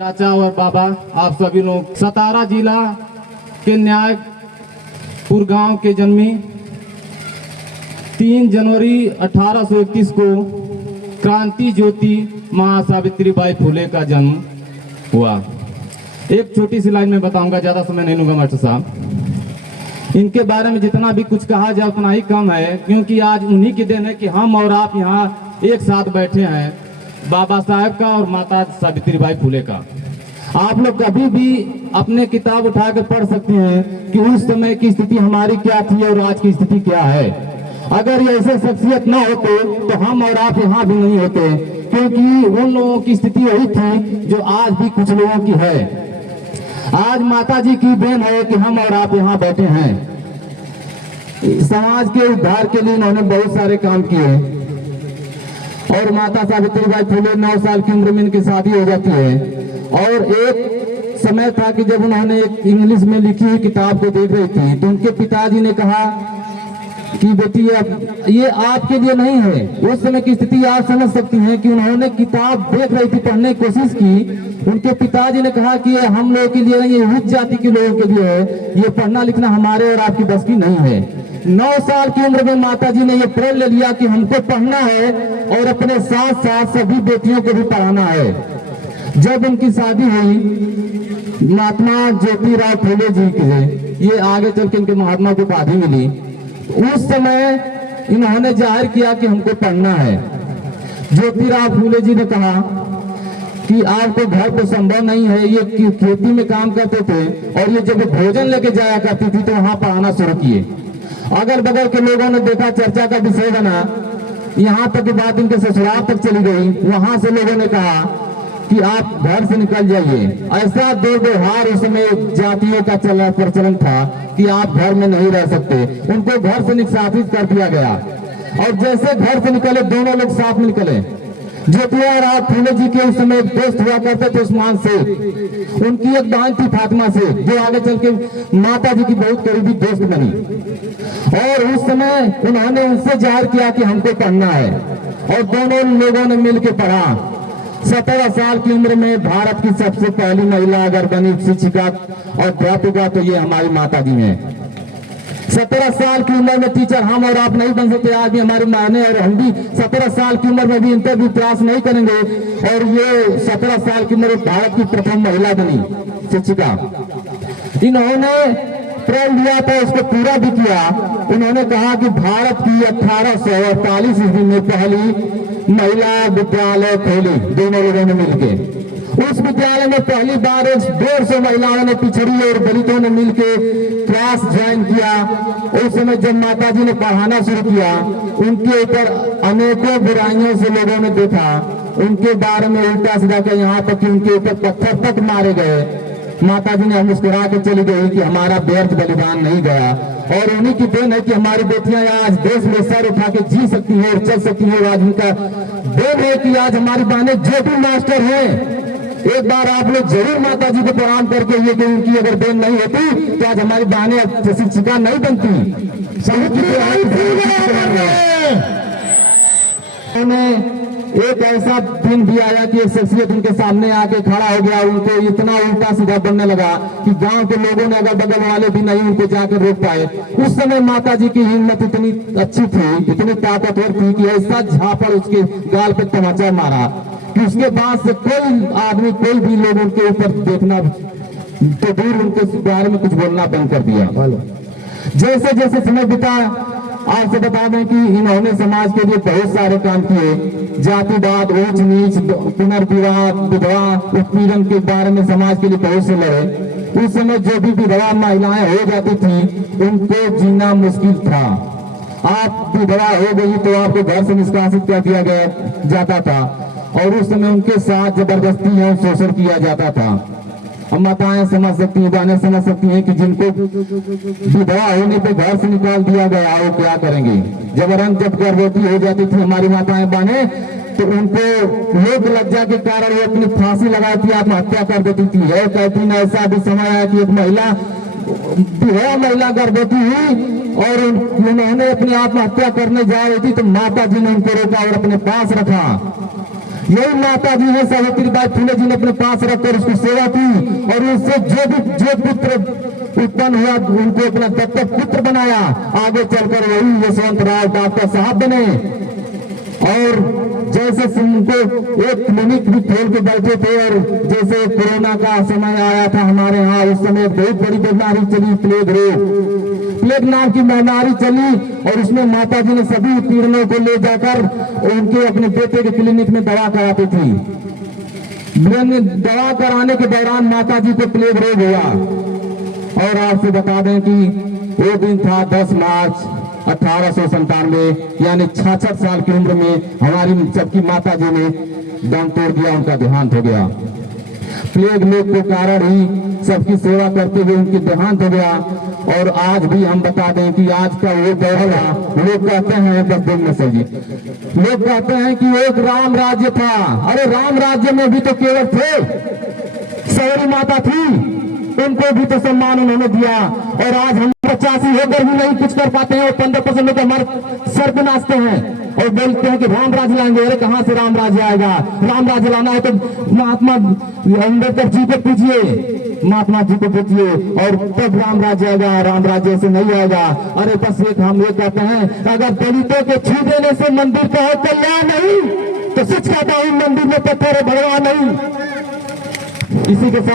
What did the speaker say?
चाचा और बाबा, आप सभी लोग सतारा जिला के न्यायपुर गांव के जन्मी 3 जनवरी 1831 को क्रांति ज्योति मां सावित्रीबाई फुले का जन्म हुआ। एक छोटी सी लाइन में बताऊंगा, ज्यादा समय नहीं लूंगा मास्टर साहब। इनके बारे में जितना भी कुछ कहा जाए उतना ही कम है, क्योंकि आज उन्हीं के दिन है कि हम और आप यहाँ एक साथ बैठे हैं, बाबा साहेब का और माता सावित्रीबाई फुले का। आप लोग कभी भी अपने किताब उठा कर पढ़ सकते हैं कि उस समय की स्थिति हमारी क्या थी और आज की स्थिति क्या है। अगर ये ऐसे शख्सियत ना होते तो हम और आप यहाँ भी नहीं होते, क्योंकि उन लोगों की स्थिति वही थी जो आज भी कुछ लोगों की है। आज माता जी की देन है कि हम और आप यहाँ बैठे हैं। समाज के उद्धार के लिए इन्होंने बहुत सारे काम किए और माता सावित्रीबाई फुले 9 साल की उम्र में इनकी शादी हो जाती है। और एक समय था कि जब उन्होंने एक इंग्लिश में लिखी हुई किताब को देख रही थी तो उनके पिताजी ने कहा कि बेटी ये आपके लिए नहीं है। उस समय की स्थिति आप समझ सकती हैं कि उन्होंने किताब देख रही थी, पढ़ने की कोशिश की। उनके पिताजी ने कहा कि ये हम लोगों के लिए नहीं, ये उच्च जाति के लोगों के लिए है, ये पढ़ना लिखना हमारे और आपकी बस की नहीं है। 9 साल की उम्र में माता जी ने ये प्रण ले लिया कि हमको पढ़ना है और अपने साथ साथ सभी बेटियों को भी पढ़ाना है। जब उनकी शादी हुई महात्मा ज्योतिराव फुले जी के, ये आगे चल के इनके महात्मा को उपाधि मिली, उस समय इन्होंने जाहिर किया कि हमको पढ़ना है। ज्योतिराव फुले जी ने कहा कि आपको घर पे संभव नहीं है, ये खेती में काम करते थे और ये जब भोजन लेके जाया करती थी तो वहां पढ़ाना शुरू किए। अगल बगल के लोगों ने देखा, चर्चा का विषय बना, यहाँ तक बात इनके ससुराल तक चली गई। वहां से लोगों ने कहा कि आप घर से निकल जाइए। ऐसा दुर्व्यवहार उसमें जातियों का प्रचलन था कि आप घर में नहीं रह सकते। उनको घर से निष्कासित कर दिया गया और जैसे घर से निकले दोनों लोग साथ में निकले। ज्योतिराव फुले जी के उस समय एक दोस्त हुआ करते थे उस्मान से, उनकी एक बहन थी फातिमा से, जो आगे चल के माता जी की बहुत करीबी दोस्त बनी। और उस समय उन्होंने उनसे जाहिर किया कि हमको पढ़ना है और दोनों लोगों ने मिलकर पढ़ा। 17 साल की उम्र में भारत की सबसे पहली महिला अगर बनी शिक्षिका और अध्यापिका तो ये हमारी माता जी हैं। 17 साल की उम्र में टीचर हम और आप नहीं बन सकते। आज भी हमारी माने और हम भी 17 साल की उम्र में भी इंटरव्यू प्रयास नहीं करेंगे। और ये 17 साल की उम्र में भारत की प्रथम महिला बनी शिक्षिका। इन्होंने प्रण लिया था, उसको पूरा भी किया। उन्होंने कहा कि भारत की 1848 ईस्वी में पहली महिला विद्यालय खोली, दोनों लोगों ने मिलकर। उस विद्यालय में पहली बार 150 महिलाओं ने, पिछड़ी और दलितों ने मिलकर क्लास ज्वाइन किया। उस समय जब माता जी ने पढ़ाना शुरू किया, उनके ऊपर अनेकों बुराइयों से लोगों ने देखा, उनके बारे में उल्टा सीधा किया, यहाँ तक कि उनके ऊपर पत्थर तक मारे गए। माता जी ने मुस्कुरा के चली गई कि हमारा व्यर्थ बलिदान नहीं गया। और उन्हीं की देन है कि हमारी बेटियां आज देश में सर उठा के जी सकती हैं और चल सकती हैं। आज उनका देन है कि आज हमारी बहनें जो भी मास्टर हैं, एक बार आप लोग जरूर माता जी को प्रणाम करके ये कि उनकी अगर देन नहीं होती तो आज हमारी बहनें शिक्षिका नहीं बनती। एक ऐसा दिन भी आया कि एक शख्सियत उनके सामने आके खड़ा हो गया, उनको इतना उल्टा सीधा बनने लगा कि गांव के लोगों ने, अगल बगल वाले भी नहीं उनको जाकर रोक पाए। उस समय माता जी की हिम्मत इतनी अच्छी थी, इतनी ताकतवर थी कि ऐसा झापड़ उसके गाल पे तमाचा मारा कि उसके बाद से कोई आदमी, कोई भी लोग उनके ऊपर देखना तो दूर, उनके बारे में कुछ बोलना बंद कर दिया। जैसे जैसे समय बीता, आपसे बता दें कि इन्होंने समाज के लिए बहुत सारे काम किए। जातिवाद, ऊंच नीच, पुनर्विवाह, विधवा उत्पीड़न के बारे में समाज के लिए बहुत से लड़े। उस समय जो भी विधवा महिलाएं हो जाती थी उनको जीना मुश्किल था। आप विधवा हो गई तो आपको घर से निष्कासित कर दिया जाता था और उस समय उनके साथ जबरदस्ती और शोषण किया जाता था। अब माताएं समझ सकती हैं, बहनें समझ सकती हैं कि जिनको विधवा होने पे घर से निकाल दिया गया वो क्या करेंगे। जब गर्भवती हो जाती थी हमारी माताएं बहनें तो उनको लोक लज्जा के कारण वो अपनी फांसी लगाती, आत्महत्या कर देती थी। है कहती न, ऐसा भी समय आया कि एक महिला गर्भवती हुई और उन्होंने अपनी आत्महत्या करने जा रही थी तो माता जी ने उनको रोका और अपने पास रखा। यही माता जी है सावित्रीबाई फुले जी ने अपने पास रखकर उसकी सेवा की और उससे जो पुत्र उत्पन्न हुआ उनको अपना दत्तक पुत्र बनाया। आगे चलकर वही यशवंतराव डॉक्टर साहब बने और जैसे उनको एक क्लिनिक भी खोल के बैठे थे। और जैसे कोरोना का समय आया था हमारे यहाँ, उस समय बहुत बड़ी बीमारी चली प्लेग नाम की बीमारी चली और उसमें माता जी ने सभी पीड़ितों को ले जाकर उनके अपने बेटे के क्लिनिक में दवा कराती थी। दवा कराने के दौरान माता जी को प्लेग रोग हुआ और आपसे बता दें कि वो दिन था 10 मार्च 1897, यानी 66 साल की उम्र में हमारी सबकी माता जी ने दम तोड़ दिया, उनका देहांत हो गया। प्लेग लोग के कारण ही सबकी सेवा करते हुए उनकी देहांत हो गया। और आज भी हम बता दें कि आज का वो दौर था, लोग कहते हैं बस दिन में से जी, लोग कहते हैं कि एक राम राज्य था। अरे राम राज्य में भी तो केवल थे, सौरी माता थी, उनको भी तो सम्मान उन्होंने दिया। और आज हम 85 होकर भी नहीं कुछ कर पाते हैं और 15% लोग हमारे सर पे नाचते हैं और बोलते हैं कि राम राज्य लाएंगे। अरे कहां से राम राज्य आएगा? राम राज्य लाना है तो महात्मा अम्बेडकर जी को पूछिए, महात्मा जी को पूछिए और तब राम राज्य आएगा। राम राज्य से नहीं आएगा। अरे बस एक हम ये कहते हैं, अगर दलितों के छू देने से मंदिर का है कल्याण नहीं, तो सच कहता हूं मंदिर में पत्थर भगवान नहीं। इसी के साथ